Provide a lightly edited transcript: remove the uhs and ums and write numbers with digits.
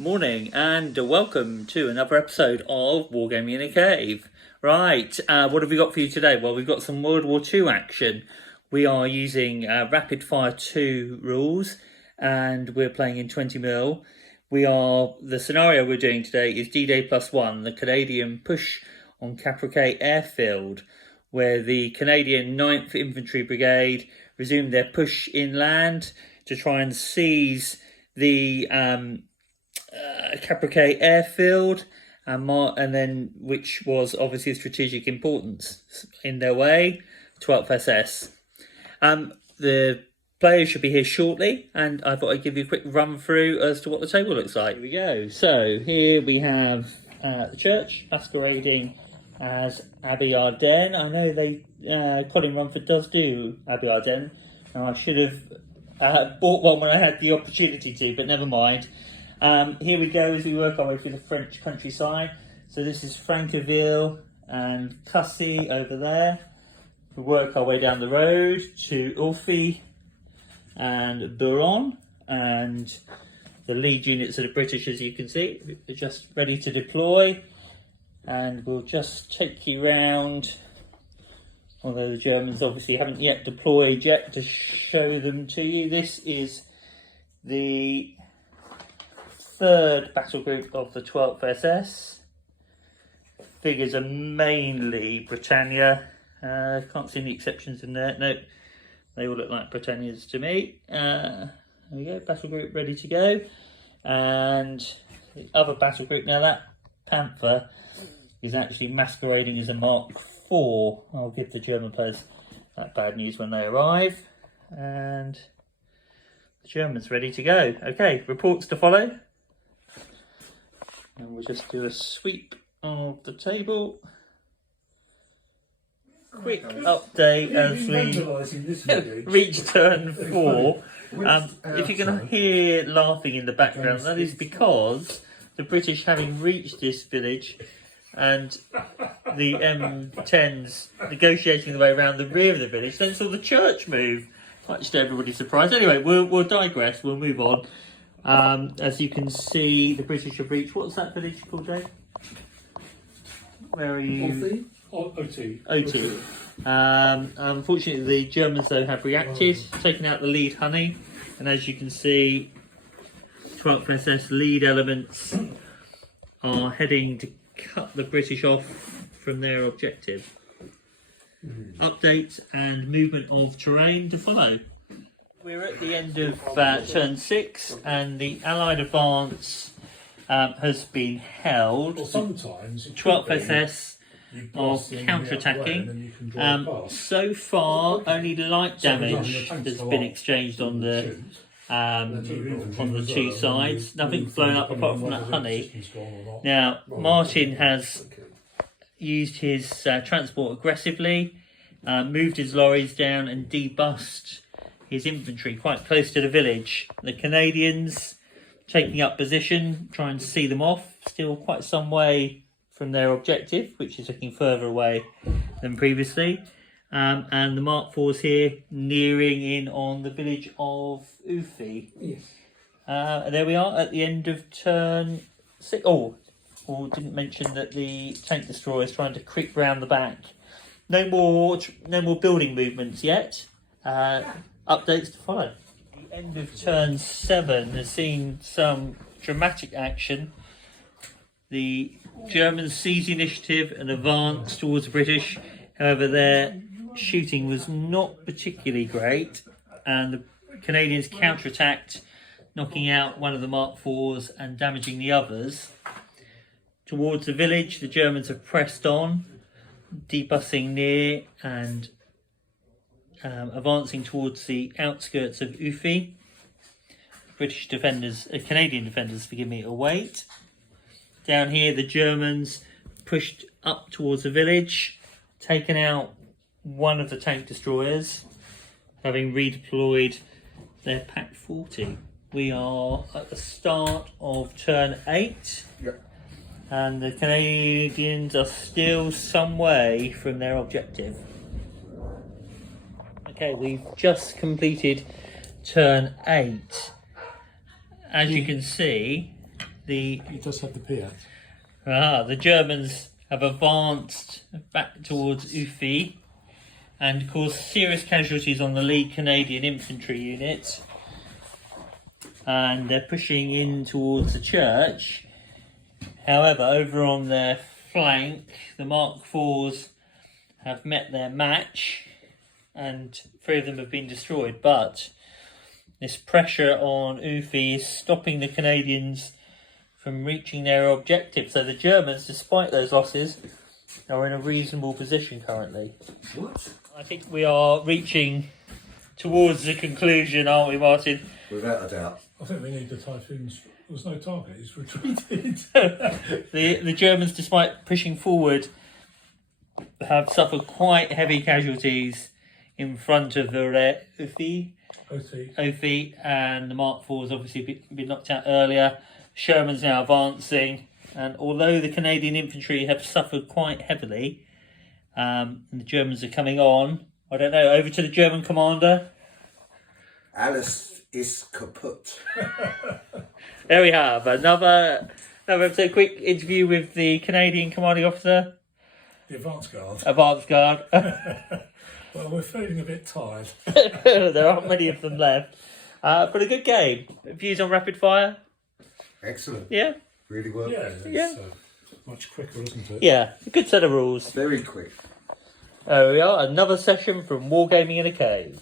Morning and welcome to another episode of Wargaming in a Cave. Right, what have we got for you today? Well, we've got some World War II action. We are using Rapid Fire 2 rules and we're playing in 20mm. The scenario we're doing today is D-Day +1, the Canadian push on Capriquet airfield, where the Canadian 9th Infantry Brigade resumed their push inland to try and seize the Capriquet airfield, and then which was obviously of strategic importance in their way. 12th SS. The players should be here shortly, and I thought I'd give you a quick run through as to what the table looks like. Here we go. So here we have the church masquerading as Abbey Ardennes. I know Colin Rumford does do Abbey Ardennes, and I should have bought one when I had the opportunity to, but never mind. Here we go as we work our way through the French countryside. So this is Francoville and Cussy over there. We work our way down the road to Uffy and Buron, and the lead units of the British, as you can see, are just ready to deploy. And we'll just take you round, although the Germans obviously haven't yet deployed yet, to show them to you. This is the 3rd battle group of the 12th SS. Figures are mainly Britannia. Can't see any exceptions in there. Nope, they all look like Britannias to me. There we go, battle group ready to go. And the other battle group, now that Panther is actually masquerading as a Mark IV. I'll give the German players that bad news when they arrive. And the Germans ready to go. Okay, reports to follow. And we'll just do a sweep of the table. Quick update as we reach turn 4. If you're going to hear laughing in the background, that is because the British, having reached this village and the M10s negotiating the way around the rear of the village, then saw the church move, much to everybody's surprise. Anyway, we'll digress, we'll move on. As you can see, the British have reached, what's that village called, Dave? Where are you? OT. Unfortunately, the Germans, though, have reacted, taken out the lead honey, and as you can see, 12th SS lead elements are heading to cut the British off from their objective. Update and movement of terrain to follow. We're at the end of turn 6, and the Allied advance has been held. Well, sometimes 12th SS are counter-attacking. So far, only light damage has been exchanged on the two sides. Nothing's blown up apart from that honey. Now, Martin has used his transport aggressively, moved his lorries down and debussed his infantry quite close to the village. The Canadians taking up position, trying to see them off, still quite some way from their objective, which is looking further away than previously. And the Mark IVs here nearing in on the village of Uffy. Yes. There we are at the end of turn 6. Oh, didn't mention that the tank destroyer is trying to creep round the back. No more building movements yet. Updates to follow. The end of turn 7 has seen some dramatic action. The Germans seized initiative and advanced towards the British. However, their shooting was not particularly great, and the Canadians counterattacked, knocking out one of the Mark IVs and damaging the others. Towards the village, the Germans have pressed on, debussing near and advancing towards the outskirts of Uffy. Canadian defenders, forgive me, await. Down here, the Germans pushed up towards the village, taken out one of the tank destroyers, having redeployed their Pack 40. We are at the start of turn 8. Yep. And the Canadians are still some way from their objective. Okay, we've just completed turn 8. As you can see, the He does have the Piat. the Germans have advanced back towards Ufi and caused serious casualties on the lead Canadian infantry unit. And they're pushing in towards the church. However, over on their flank, the Mark IVs have met their match and 3 of them have been destroyed. But this pressure on Ufi is stopping the Canadians from reaching their objective. So the Germans, despite those losses, are in a reasonable position currently. What? I think we are reaching towards the conclusion, aren't we, Martin? Without a doubt. I think we need the Typhoons. There's no target. He's retreated. The Germans, despite pushing forward, have suffered quite heavy casualties in front of the OT. and the Mark IV's obviously been knocked out earlier. Sherman's now advancing, and although the Canadian infantry have suffered quite heavily, and the Germans are coming on, I don't know, over to the German commander. Alice is kaput. There we have another episode, quick interview with the Canadian commanding officer. The advance guard. Advance guard. Well, we're feeling a bit tired. There aren't many of them left. But a good game. Views on rapid fire? Excellent. Yeah? Really well. Yeah, it's Yeah. much quicker, isn't it? Yeah, a good set of rules. Very quick. There we are, another session from Wargaming in a Cave.